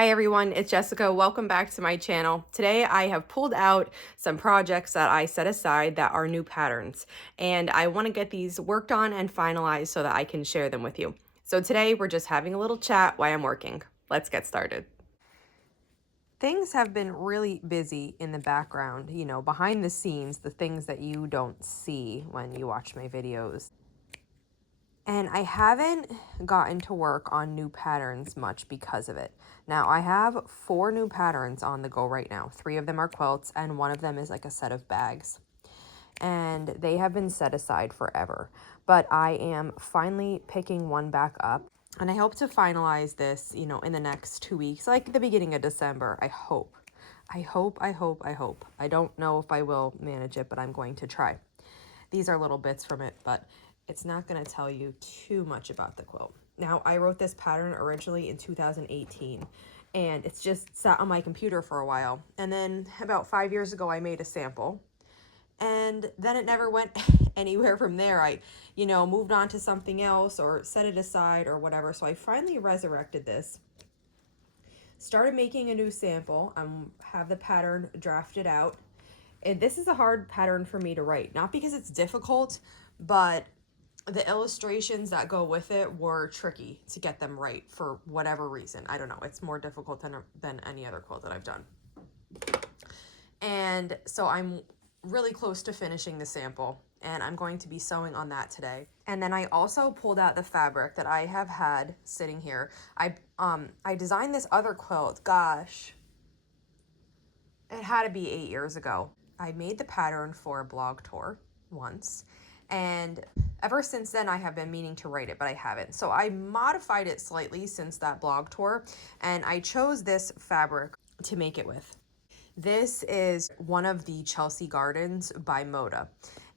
Hi everyone, it's Jessica. Welcome back to my channel. Today I have pulled out some projects that I set aside that are new patterns, and I want to get these worked on and finalized so that I can share them with you. So today we're just having a little chat while I'm working. Let's get started. Things have been really busy in the background, behind the scenes, the things that you don't see when you watch my videos. And I haven't gotten to work on new patterns much because of it. Now, I have 4 new patterns on the go right now. 3 of them are quilts, and 1 of them is like a set of bags. And they have been set aside forever. But I am finally picking one back up. And I hope to finalize this, in the next 2 weeks, like the beginning of December. I hope. I hope. I don't know if I will manage it, but I'm going to try. These are little bits from it, but it's not going to tell you too much about the quilt. Now, I wrote this pattern originally in 2018, and it's just sat on my computer for a while. And then about 5 years ago, I made a sample, and then it never went anywhere from there. I, moved on to something else or set it aside or whatever. So I finally resurrected this, started making a new sample. Have the pattern drafted out. And this is a hard pattern for me to write, not because it's difficult, but the illustrations that go with it were tricky to get them right for whatever reason. I don't know. It's more difficult than any other quilt that I've done. And so I'm really close to finishing the sample, and I'm going to be sewing on that today. And then I also pulled out the fabric that I have had sitting here. I designed this other quilt, gosh, it had to be 8 years ago. I made the pattern for a blog tour once, and ever since then I have been meaning to write it, but I haven't. So I modified it slightly since that blog tour, and I chose this fabric to make it with. This is one of the Chelsea Gardens by Moda,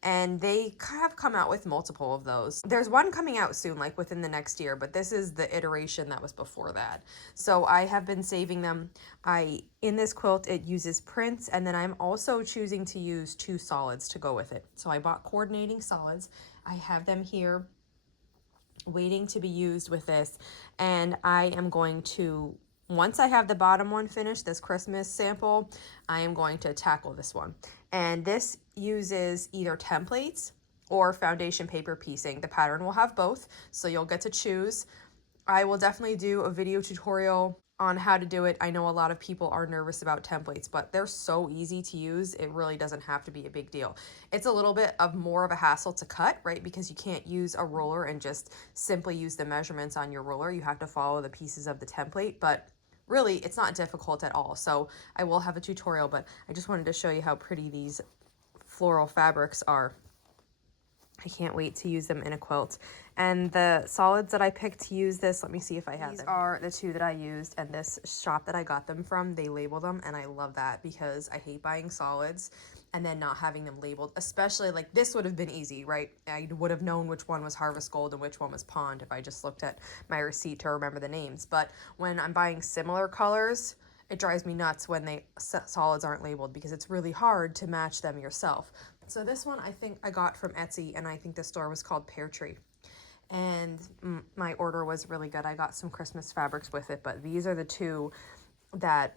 and they have come out with multiple of those. There's one coming out soon, like within the next year, but this is the iteration that was before that. So I have been saving them. In this quilt, it uses prints, and then I'm also choosing to use 2 solids to go with it. So I bought coordinating solids. I have them here waiting to be used with this, and I am going to, once I have the bottom one finished, this Christmas sample, I am going to tackle this one. And this uses either templates or foundation paper piecing. The pattern will have both, so you'll get to choose. I will definitely do a video tutorial on how to do it. I know a lot of people are nervous about templates, but they're so easy to use. It really doesn't have to be a big deal. It's a little bit of more of a hassle to cut, right? Because you can't use a ruler and just simply use the measurements on your ruler. You have to follow the pieces of the template, but really it's not difficult at all. So I will have a tutorial, but I just wanted to show you how pretty these floral fabrics are. I can't wait to use them in a quilt. And the solids that I picked to use this, let me see if I have them. These are the 2 that I used, and this shop that I got them from, they label them, and I love that because I hate buying solids and then not having them labeled, especially like this would have been easy, right? I would have known which one was Harvest Gold and which one was Pond if I just looked at my receipt to remember the names. But when I'm buying similar colors, it drives me nuts when solids aren't labeled because it's really hard to match them yourself. So this one I think I got from Etsy, and I think the store was called Pear Tree. And my order was really good. I got some Christmas fabrics with it, but these are the 2 that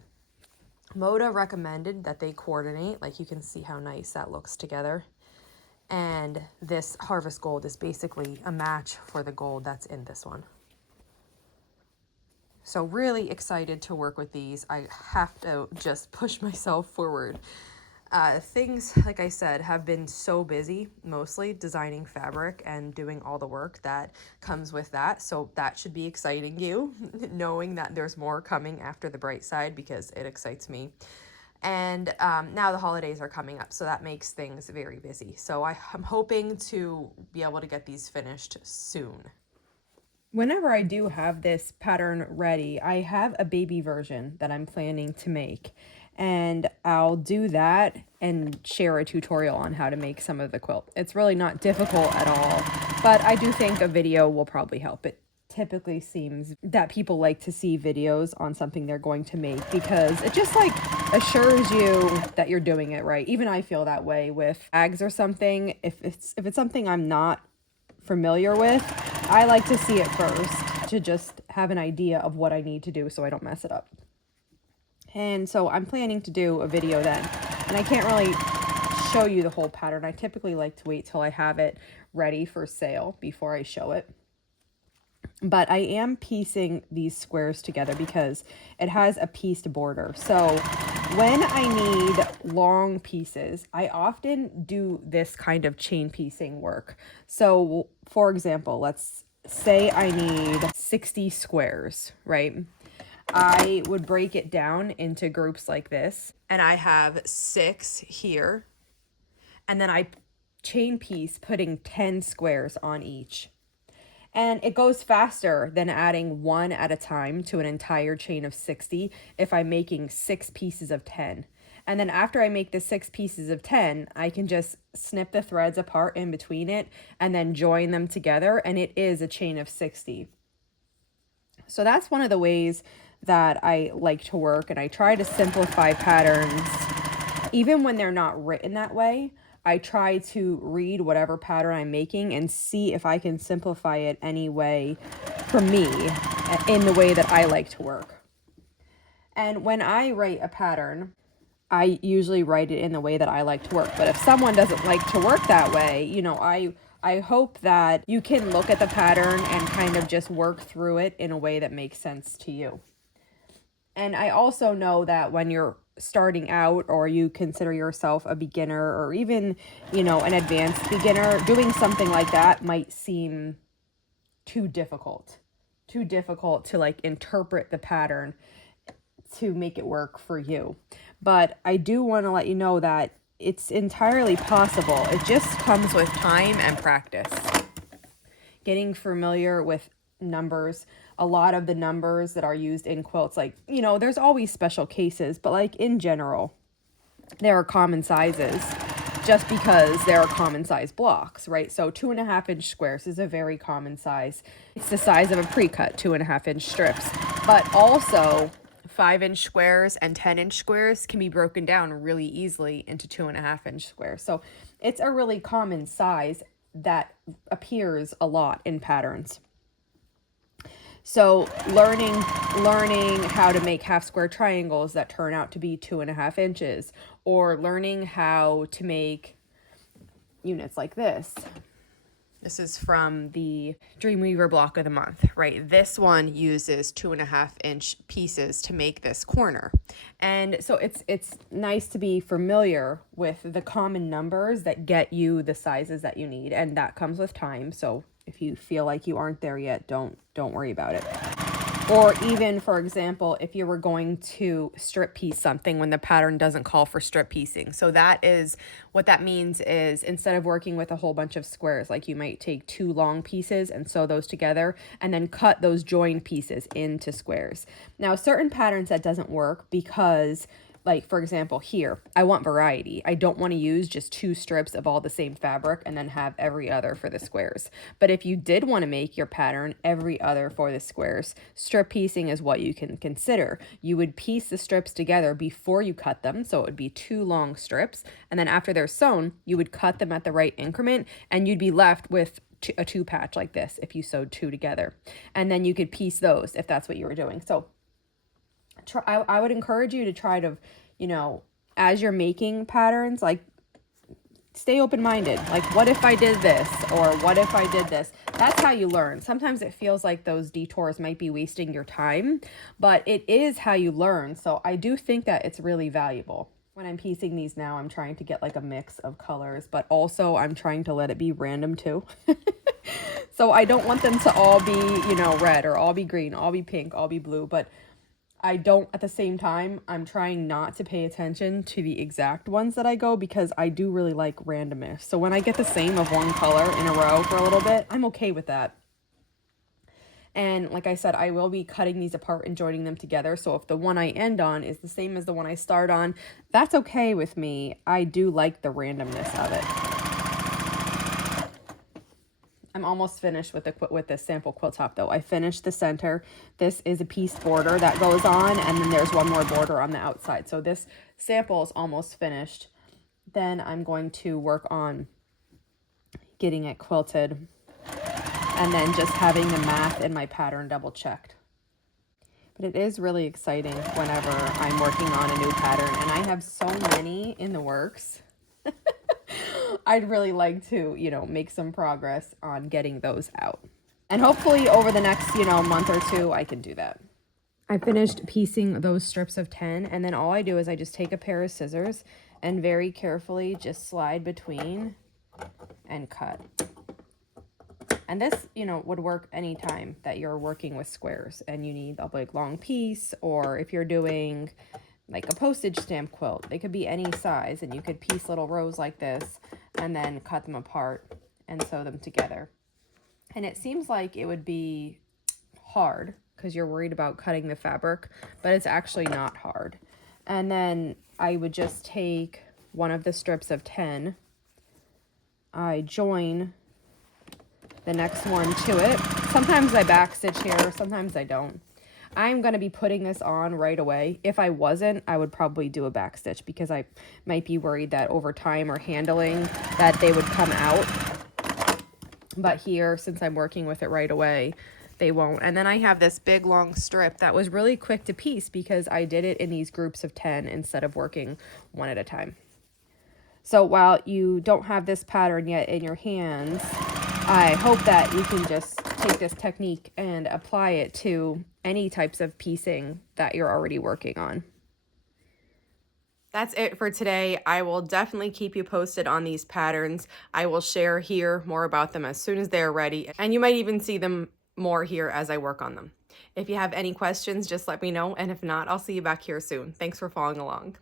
Moda recommended that they coordinate. Like, you can see how nice that looks together. And this Harvest Gold is basically a match for the gold that's in this one. So really excited to work with these. I have to just push myself forward. Things, like I said, have been so busy, mostly designing fabric and doing all the work that comes with that. So that should be exciting you, knowing that there's more coming after the bright side, because it excites me. And now the holidays are coming up, so that makes things very busy. So I'm hoping to be able to get these finished soon. Whenever I do have this pattern ready, I have a baby version that I'm planning to make. And I'll do that and share a tutorial on how to make some of the quilt. It's really not difficult at all, but I do think a video will probably help. It typically seems that people like to see videos on something they're going to make because it just like assures you that you're doing it right. Even I feel that way with bags or something. If it's something I'm not familiar with, I like to see it first to just have an idea of what I need to do so I don't mess it up. And so I'm planning to do a video then. And I can't really show you the whole pattern. I typically like to wait till I have it ready for sale before I show it. But I am piecing these squares together because it has a pieced border. So when I need long pieces, I often do this kind of chain piecing work. So for example, let's say I need 60 squares, right? I would break it down into groups like this, and I have 6 here, and then I chain piece putting 10 squares on each. And it goes faster than adding 1 at a time to an entire chain of 60 if I'm making 6 pieces of 10. And then after I make the 6 pieces of 10, I can just snip the threads apart in between it and then join them together, and it is a chain of 60. So that's one of the ways that I like to work, and I try to simplify patterns even when they're not written that way. I try to read whatever pattern I'm making and see if I can simplify it any way for me in the way that I like to work. And when I write a pattern, I usually write it in the way that I like to work. But if someone doesn't like to work that way, you know, I hope that you can look at the pattern and kind of just work through it in a way that makes sense to you. And I also know that when you're starting out, or you consider yourself a beginner, or even, you know, an advanced beginner, doing something like that might seem too difficult to like interpret the pattern to make it work for you. But I do want to let you know that it's entirely possible. It just comes with time and practice. Getting familiar with numbers. A lot of the numbers that are used in quilts, like, you know, there's always special cases, but like in general, there are common sizes just because there are common size blocks, right? So 2.5 inch squares is a very common size. It's the size of a pre-cut 2.5 inch strips, but also 5 inch squares and 10 inch squares can be broken down really easily into 2.5 inch squares. So it's a really common size that appears a lot in patterns. So learning how to make half square triangles that turn out to be 2.5 inches, or learning how to make units like this. This is from the Dreamweaver block of the month, right? This one uses 2.5 inch pieces to make this corner. And so it's nice to be familiar with the common numbers that get you the sizes that you need, and that comes with time. So if you feel like you aren't there yet, don't worry about it. Or even, for example, if you were going to strip piece something when the pattern doesn't call for strip piecing. So that is, what that means is, instead of working with a whole bunch of squares, like you might take 2 long pieces and sew those together and then cut those joined pieces into squares. Now, certain patterns that doesn't work because, like, for example, here, I want variety. I don't want to use just 2 strips of all the same fabric and then have every other for the squares. But if you did want to make your pattern every other for the squares, strip piecing is what you can consider. You would piece the strips together before you cut them, so it would be 2 long strips, and then after they're sewn, you would cut them at the right increment, and you'd be left with a 2 patch like this if you sewed 2 together. And then you could piece those if that's what you were doing. So I would encourage you to try to, you know, as you're making patterns, like, stay open-minded. Like, what if I did this? Or what if I did this? That's how you learn. Sometimes it feels like those detours might be wasting your time, but it is how you learn. So I do think that it's really valuable. When I'm piecing these now, I'm trying to get like a mix of colors, but also I'm trying to let it be random too. So I don't want them to all be, you know, red, or all be green, all be pink, all be blue, but I don't, at the same time, I'm trying not to pay attention to the exact ones that I go, because I do really like randomness. So when I get the same of one color in a row for a little bit, I'm okay with that. And like I said, I will be cutting these apart and joining them together. So if the one I end on is the same as the one I start on, that's okay with me. I do like the randomness of it. I'm almost finished with the sample quilt top though. I finished the center. This is a piece border that goes on, and then there's one more border on the outside. So this sample is almost finished. Then I'm going to work on getting it quilted, and then just having the math in my pattern double checked. But it is really exciting whenever I'm working on a new pattern, and I have so many in the works. I'd really like to, you know, make some progress on getting those out. And hopefully over the next, you know, month or two, I can do that. I finished piecing those strips of 10, and then all I do is I just take a pair of scissors and very carefully just slide between and cut. And this, you know, would work anytime that you're working with squares and you need a big long piece, or if you're doing like a postage stamp quilt, they could be any size, and you could piece little rows like this and then cut them apart and sew them together. And it seems like it would be hard because you're worried about cutting the fabric, but it's actually not hard. And then I would just take one of the strips of 10, I join the next one to it. Sometimes I backstitch here, sometimes I don't. I'm going to be putting this on right away. If I wasn't, I would probably do a backstitch because I might be worried that over time or handling that they would come out. But here, since I'm working with it right away, they won't. And then I have this big long strip that was really quick to piece because I did it in these groups of 10 instead of working one at a time. So while you don't have this pattern yet in your hands, I hope that you can just take this technique and apply it to any types of piecing that you're already working on. That's it for today. I will definitely keep you posted on these patterns. I will share here more about them as soon as they're ready, and you might even see them more here as I work on them. If you have any questions, just let me know, and if not, I'll see you back here soon. Thanks for following along.